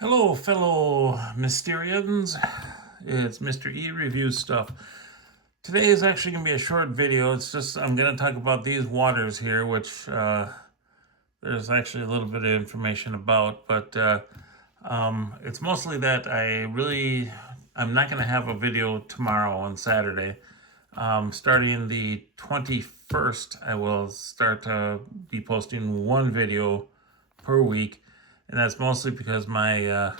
Hello, fellow Mysterians. It's Mr. E Reviews Stuff. Today is actually going to be a short video. It's just, I'm going to talk about these waters here, which there's actually a little bit of information about, but it's mostly that I'm not going to have a video tomorrow on Saturday. Starting the 21st, I will start to be posting one video per week, and that's mostly because my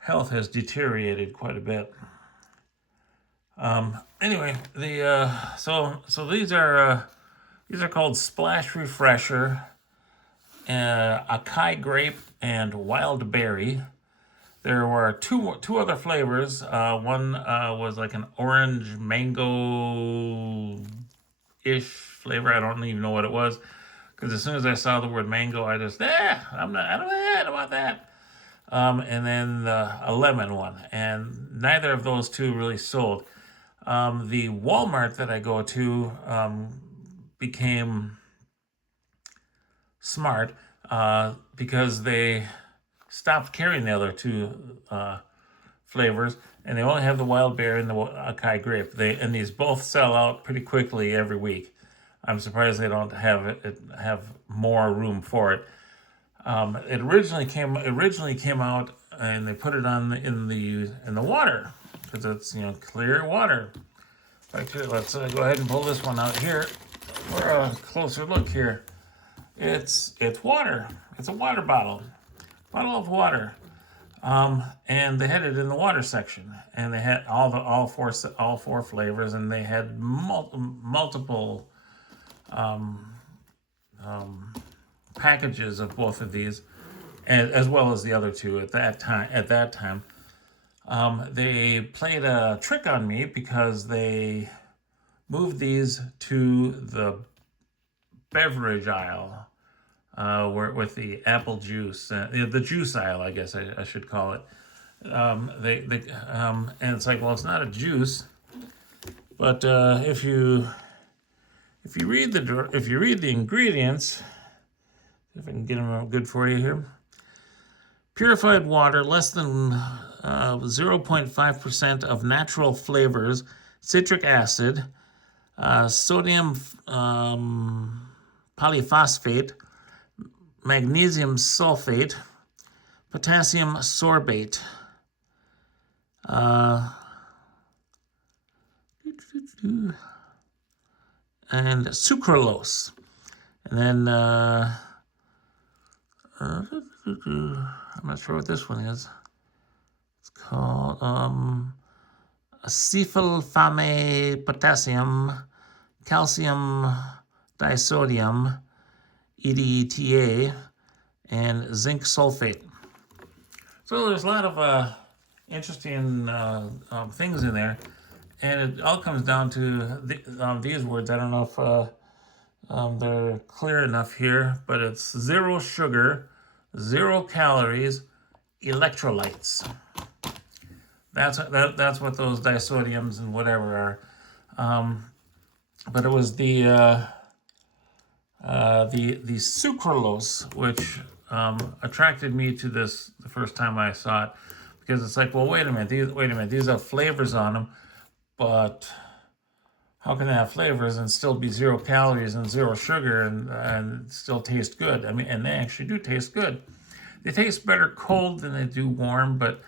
health has deteriorated quite a bit. Anyway, these are called Splash Refresher, Acai Grape, and Wild Berry. There were two other flavors. One was like an orange mango ish flavor. I don't even know what it was because as soon as I saw the word mango, I just I don't want that. And then a lemon one, and neither of those two really sold. The Walmart that I go to became smart because they stopped carrying the other two flavors, and they only have the wild berry and the acai grape. And these both sell out pretty quickly every week. I'm surprised they don't have more room for it. It originally came out, and they put it on in the water because it's clear water. Actually, let's go ahead and pull this one out here for a closer look here. It's water. It's a water bottle of water. And they had it in the water section, and they had all four flavors, and they had multiple packages of both of these, and as well as the other two at that time. They played a trick on me because they moved these to the beverage aisle, with the apple juice, the juice aisle, I guess I should call it. And it's like, well, it's not a juice, but if you read the ingredients, if I can get them good for you here. Purified water, less than 0.5% of natural flavors, citric acid, sodium polyphosphate, magnesium sulfate, potassium sorbate, and sucralose. And then I'm not sure what this one is. It's called acetylfame potassium, calcium disodium, EDTA, and zinc sulfate. So there's a lot of interesting things in there, and it all comes down to these words. I don't know if they're clear enough here, but it's 0 sugar, 0 calories, electrolytes. That's what those disodiums and whatever are. But it was the sucralose which attracted me to this the first time I saw it, because it's like, well, wait a minute, these have flavors on them, but how can they have flavors and still be 0 calories and 0 sugar and still taste good? I mean, and they actually do taste good. They taste better cold than they do warm, but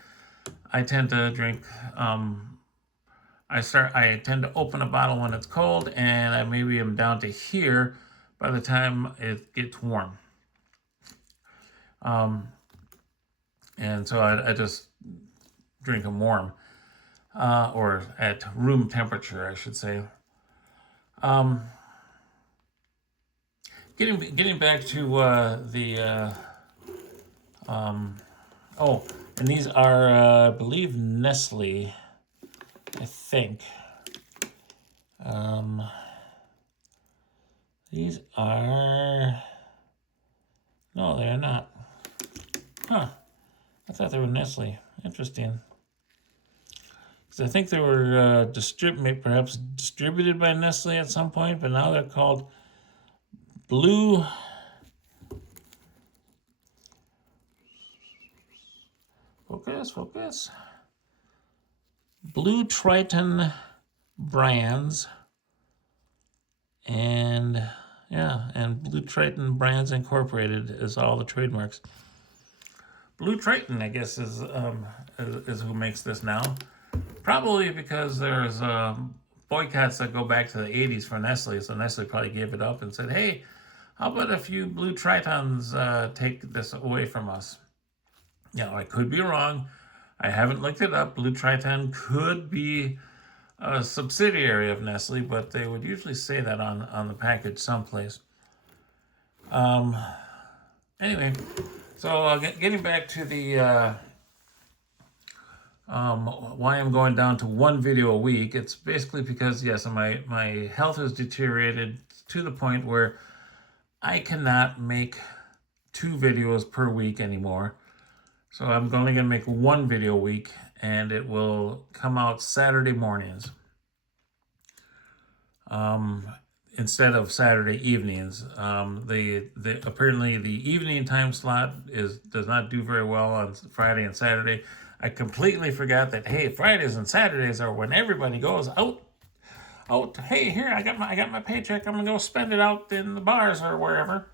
I tend to drink. I tend to open a bottle when it's cold, and I maybe am down to here by the time it gets warm. And so I just drink them warm, or at room temperature, I should say. Getting back to and these are, I believe, Nestle, I think. These are, no, they're not. Huh, I thought they were Nestle. Interesting. Because I think they were perhaps distributed by Nestle at some point, but now they're called Blue focus, focus. Blue Triton Brands. And yeah, and Blue Triton Brands Incorporated is all the trademarks. Blue Triton, I guess, is who makes this now. Probably because there's boycotts that go back to the 80s for Nestle, so Nestle probably gave it up and said, hey, how about a few Blue Tritons take this away from us? Now, I could be wrong. I haven't looked it up. Blue Triton could be a subsidiary of Nestle, but they would usually say that on the package someplace. Anyway, so getting back to the why I'm going down to one video a week, it's basically because, yes, my health has deteriorated to the point where I cannot make 2 videos per week anymore. So I'm only going to make 1 video a week, and it will come out Saturday mornings instead of Saturday evenings. Apparently the evening time slot does not do very well on Friday and Saturday. I completely forgot that, hey, Fridays and Saturdays are when everybody goes out. Hey, here, I got my paycheck. I'm gonna go spend it out in the bars or wherever.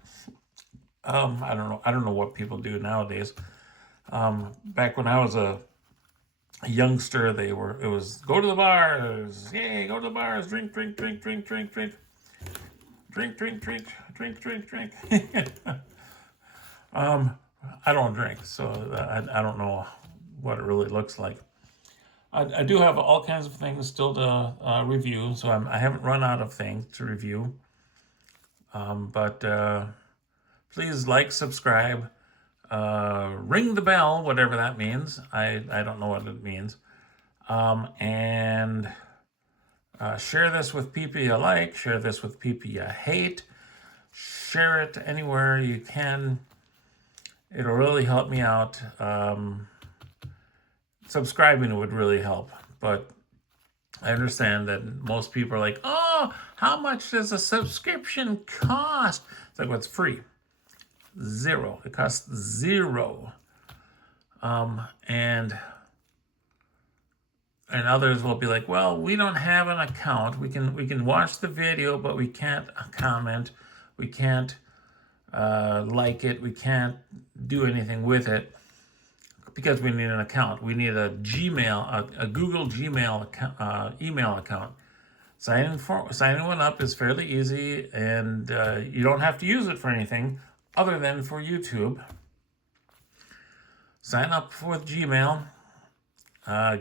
I don't know what people do nowadays. Back when I was a youngster, it was go to the bars. Yay, go to the bars. Drink. Drink. I don't drink, so I don't know what it really looks like. I do have all kinds of things still to review, so I haven't run out of things to review. But please like, subscribe, ring the bell, whatever that means. I don't know what it means. And share this with people you like, share this with people you hate, share it anywhere you can. It'll really help me out. Subscribing would really help, but I understand that most people are like, oh, how much does a subscription cost? It's like, well, it's free. 0. It costs 0. And others will be like, well, we don't have an account. We can watch the video, but we can't comment. We can't like it. We can't do anything with it because we need an account. We need a Gmail, a Google Gmail account, email account. Signing one up is fairly easy, and you don't have to use it for anything other than for YouTube. Sign up with Gmail,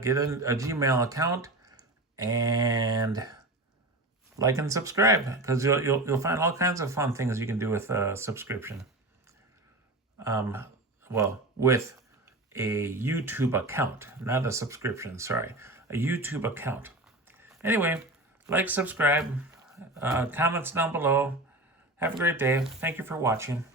get a Gmail account, and like and subscribe, because you'll find all kinds of fun things you can do with a subscription. With a YouTube account, not a subscription, sorry, a YouTube account. Anyway, like, subscribe, comments down below. Have a great day. Thank you for watching.